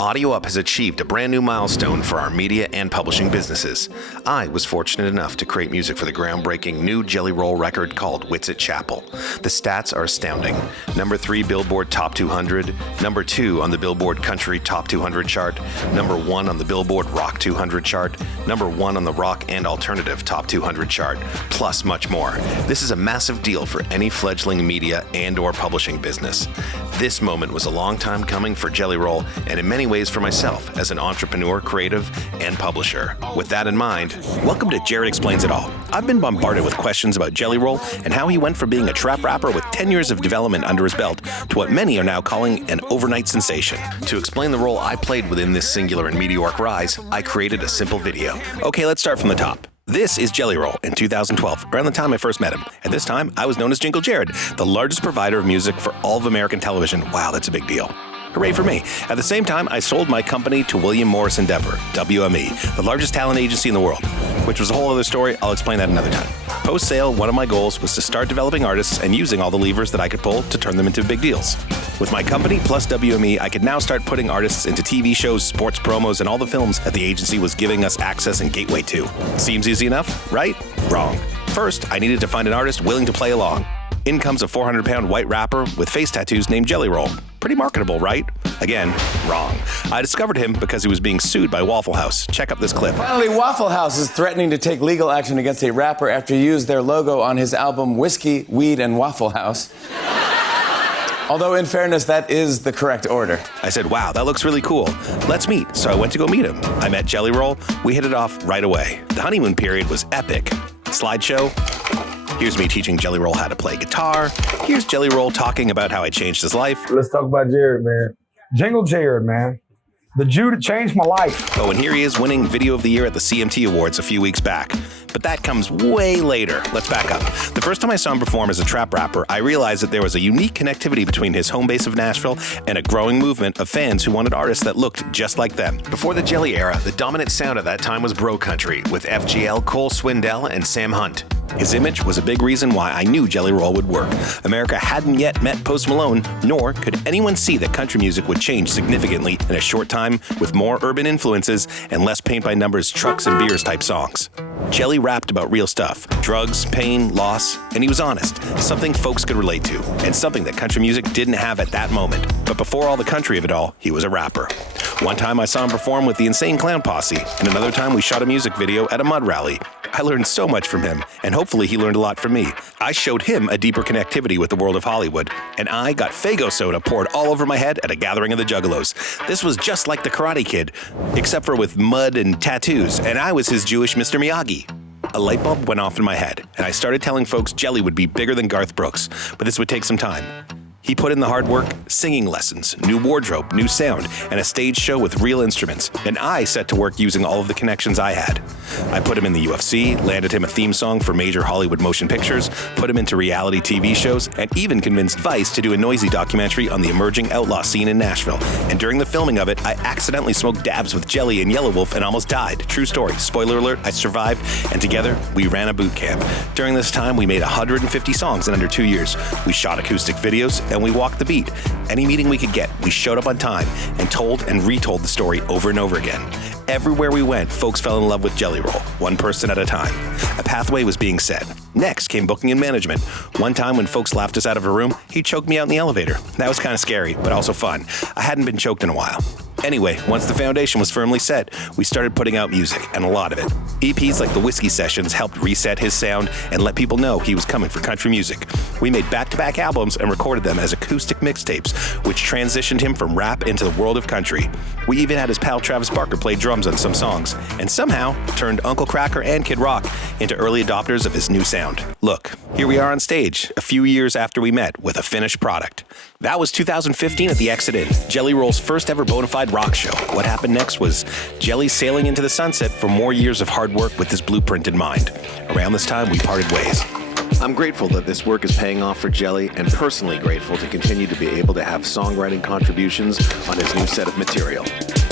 Audio Up has achieved a brand new milestone for our media and publishing businesses. I was fortunate enough to create music for the groundbreaking new Jelly Roll record called Wits at Chapel. The stats are astounding. Number 3 Billboard Top 200, number 2 on the Billboard Country Top 200 chart, number 1 on the Billboard Rock 200 chart, number 1 on the Rock and Alternative Top 200 chart, plus much more. This is a massive deal for any fledgling media and or publishing business. This moment was a long time coming for Jelly Roll, and in many ways for myself as an entrepreneur, creative, and publisher. With that in mind, welcome to Jared Explains It All. I've been bombarded with questions about Jelly Roll and how he went from being a trap rapper with 10 years of development under his belt to what many are now calling an overnight sensation. To explain the role I played within this singular and meteoric rise, I created a simple video. Okay, let's start from the top. This is Jelly Roll in 2012, around the time I first met him. At this time, I was known as Jingle Jared, the largest provider of music for all of American television. Wow, that's a big deal. Hooray for me. At the same time, I sold my company to William Morris Endeavor, WME, the largest talent agency in the world, which was a whole other story. I'll explain that another time. Post-sale, one of my goals was to start developing artists and using all the levers that I could pull to turn them into big deals. With my company plus WME, I could now start putting artists into TV shows, sports promos, and all the films that the agency was giving us access and gateway to. Seems easy enough, right? Wrong. First, I needed to find an artist willing to play along. In comes a 400-pound white rapper with face tattoos named Jelly Roll. Pretty marketable, right? Again, wrong. I discovered him because he was being sued by Waffle House. Check out this clip. Finally, Waffle House is threatening to take legal action against a rapper after he used their logo on his album Whiskey, Weed, and Waffle House. Although, in fairness, that is the correct order. I said, wow, that looks really cool. Let's meet. So I went to go meet him. I met Jelly Roll. We hit it off right away. The honeymoon period was epic. Slideshow. Here's me teaching Jelly Roll how to play guitar. Here's Jelly Roll talking about how I changed his life. Let's talk about Jared, man. Jingle Jared, man. The Jew that changed my life. Oh, and here he is winning Video of the Year at the CMT Awards a few weeks back. But that comes way later. Let's back up. The first time I saw him perform as a trap rapper, I realized that there was a unique connectivity between his home base of Nashville and a growing movement of fans who wanted artists that looked just like them. Before the Jelly era, the dominant sound at that time was bro country, with FGL, Cole Swindell, and Sam Hunt. His image was a big reason why I knew Jelly Roll would work. America hadn't yet met Post Malone, nor could anyone see that country music would change significantly in a short time with more urban influences and less paint-by-numbers, trucks and beers type songs. Jelly rapped about real stuff, drugs, pain, loss, and he was honest, something folks could relate to, and something that country music didn't have at that moment. But before all the country of it all, he was a rapper. One time I saw him perform with the Insane Clown Posse, and another time we shot a music video at a mud rally. I learned so much from him, and hopefully he learned a lot from me. I showed him a deeper connectivity with the world of Hollywood, and I got Faygo soda poured all over my head at a gathering of the Juggalos. This was just like the Karate Kid, except for with mud and tattoos, and I was his Jewish Mr. Miyagi. A light bulb went off in my head, and I started telling folks Jelly would be bigger than Garth Brooks, but this would take some time. He put in the hard work, singing lessons, new wardrobe, new sound, and a stage show with real instruments. And I set to work using all of the connections I had. I put him in the UFC, landed him a theme song for major Hollywood motion pictures, put him into reality TV shows, and even convinced Vice to do a noisy documentary on the emerging outlaw scene in Nashville. And during the filming of it, I accidentally smoked dabs with Jelly and Yellow Wolf and almost died. True story. Spoiler alert, I survived, and together, we ran a boot camp. During this time, we made 150 songs in under 2 years. We shot acoustic videos, and we walked the beat. Any meeting we could get, we showed up on time and told and retold the story over and over again. Everywhere we went, folks fell in love with Jelly Roll, one person at a time. A pathway was being set. Next came booking and management. One time when folks laughed us out of a room, he choked me out in the elevator. That was kind of scary, but also fun. I hadn't been choked in a while. Anyway, once the foundation was firmly set, we started putting out music, and a lot of it. EPs like the Whiskey Sessions helped reset his sound and let people know he was coming for country music. We made back-to-back albums and recorded them as acoustic mixtapes, which transitioned him from rap into the world of country. We even had his pal Travis Barker play drums on some songs, and somehow turned Uncle Kracker and Kid Rock into early adopters of his new sound. Look, here we are on stage, a few years after we met, with a finished product. That was 2015 at the Exit Inn, Jelly Roll's first ever bona fide rock show. What happened next was Jelly sailing into the sunset for more years of hard work with his blueprint in mind. Around this time, we parted ways. I'm grateful that this work is paying off for Jelly, and personally grateful to continue to be able to have songwriting contributions on his new set of material.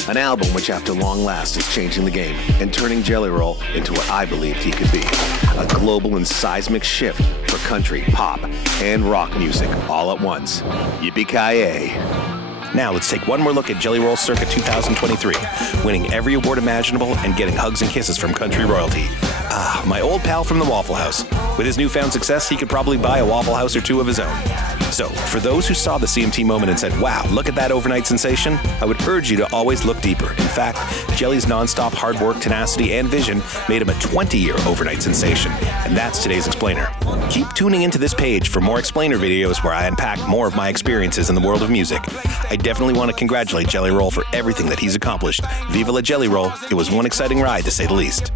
An album which, after long last, is changing the game and turning Jelly Roll into what I believed he could be. A global and seismic shift for country, pop, and rock music all at once. Yippee-ki-yay. Now let's take one more look at Jelly Roll circa 2023, winning every award imaginable and getting hugs and kisses from country royalty. Ah, my old pal from the Waffle House. With his newfound success, he could probably buy a Waffle House or two of his own. So, for those who saw the CMT moment and said, wow, look at that overnight sensation, I would urge you to always look deeper. In fact, Jelly's nonstop hard work, tenacity, and vision made him a 20-year overnight sensation. And that's today's Explainer. Keep tuning into this page for more Explainer videos where I unpack more of my experiences in the world of music. I definitely want to congratulate Jelly Roll for everything that he's accomplished. Viva la Jelly Roll. It was one exciting ride, to say the least.